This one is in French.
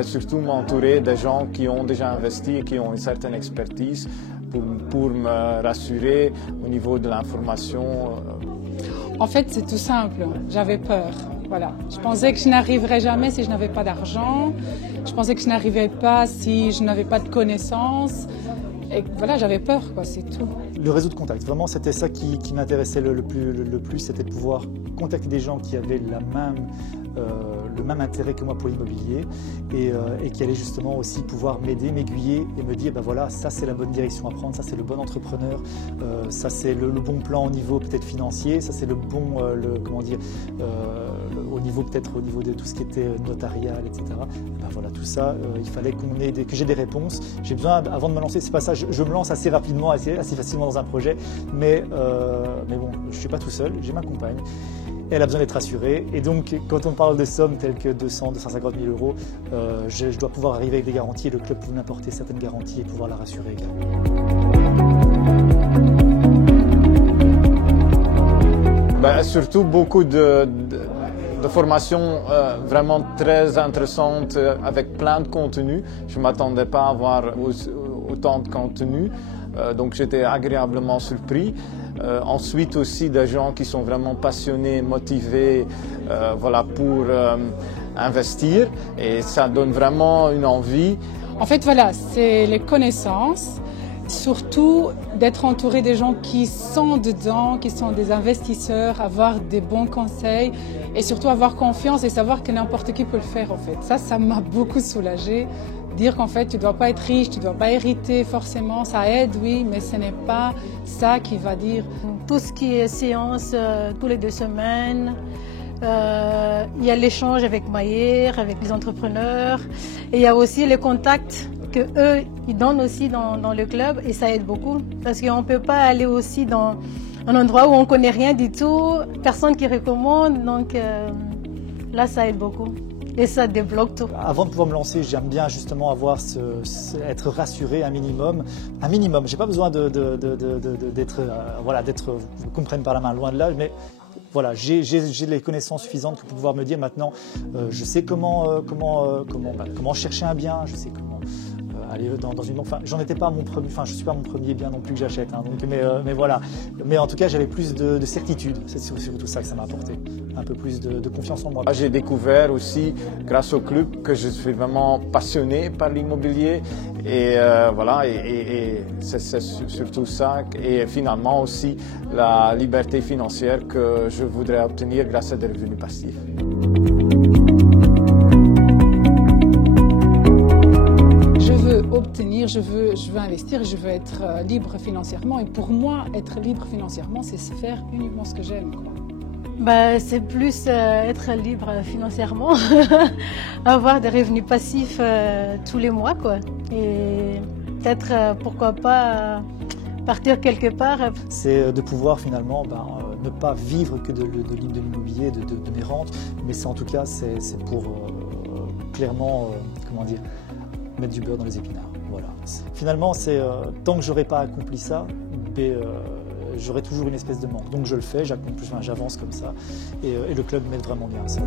voudrais surtout m'entourer des gens qui ont déjà investi et qui ont une certaine expertise pour me rassurer au niveau de l'information. En fait, c'est tout simple. J'avais peur. Voilà. Je pensais que je n'arriverais jamais si je n'avais pas d'argent. Je pensais que je n'arriverais pas si je n'avais pas de connaissances. Et voilà, j'avais peur, quoi, c'est tout. Le réseau de contacts, vraiment, c'était ça qui m'intéressait le plus, c'était de pouvoir contacter des gens qui avaient le même intérêt que moi pour l'immobilier et qui allaient justement aussi pouvoir m'aider, m'aiguiller et me dire, ben voilà, ça c'est la bonne direction à prendre, ça c'est le bon entrepreneur, ça c'est le bon plan au niveau peut-être financier, ça c'est le bon, au niveau de tout ce qui était notarial, etc. Ben voilà, tout ça, il fallait que j'ai des réponses. J'ai besoin, avant de me lancer, c'est pas ça, je me lance assez rapidement, assez facilement dans un projet, mais bon, je suis pas tout seul, j'ai ma compagne. Et elle a besoin d'être rassurée. Et donc, quand on parle de sommes telles que 200, 250 000 euros, je dois pouvoir arriver avec des garanties et le club peut m'apporter certaines garanties et pouvoir la rassurer également. Surtout beaucoup de formations vraiment très intéressantes avec plein de contenu. Je ne m'attendais pas à avoir autant de contenu. Donc j'étais agréablement surpris. Ensuite aussi des gens qui sont vraiment passionnés, motivés pour investir et ça donne vraiment une envie. En fait voilà, c'est les connaissances, surtout d'être entouré des gens qui sont dedans, qui sont des investisseurs, avoir des bons conseils et surtout avoir confiance et savoir que n'importe qui peut le faire en fait. Ça m'a beaucoup soulagée. Dire qu'en fait tu ne dois pas être riche, tu ne dois pas hériter forcément, ça aide oui, mais ce n'est pas ça qui va dire. Tout ce qui est séance tous les 2 semaines, il y a l'échange avec Mayer, avec les entrepreneurs et il y a aussi les contacts que eux ils donnent aussi dans le club et ça aide beaucoup parce qu'on ne peut pas aller aussi dans un endroit où on ne connaît rien du tout, personne qui recommande, donc là ça aide beaucoup. Et ça débloque tout. Avant de pouvoir me lancer, j'aime bien justement être rassuré un minimum. Un minimum, j'ai pas besoin d'être, vous me comprenne par la main, loin de là, mais voilà, j'ai les connaissances suffisantes pour pouvoir me dire maintenant, je sais comment chercher un bien, je sais comment aller dans une. Enfin, j'en étais pas à mon premier. Enfin, je suis pas mon premier bien non plus que j'achète. Hein, donc, mais voilà. Mais en tout cas, j'avais plus de certitude. C'est surtout ça que ça m'a apporté. Un peu plus de confiance en moi. J'ai découvert aussi, grâce au club, que je suis vraiment passionné par l'immobilier. Et et c'est surtout ça. Et finalement aussi la liberté financière que je voudrais obtenir grâce à des revenus passifs. Je veux investir, je veux être libre financièrement et pour moi, être libre financièrement, c'est faire uniquement ce que j'aime. C'est plus être libre financièrement, avoir des revenus passifs tous les mois quoi. Et peut-être, pourquoi pas, partir quelque part. C'est de pouvoir finalement ne pas vivre que de l'immobilier, de mes rentes, mais c'est en tout cas c'est pour clairement, mettre du beurre dans les épinards. Voilà. Finalement, tant que j'aurais pas accompli ça, j'aurais toujours une espèce de manque. Donc je le fais, j'avance comme ça, et le club m'aide vraiment bien à ça.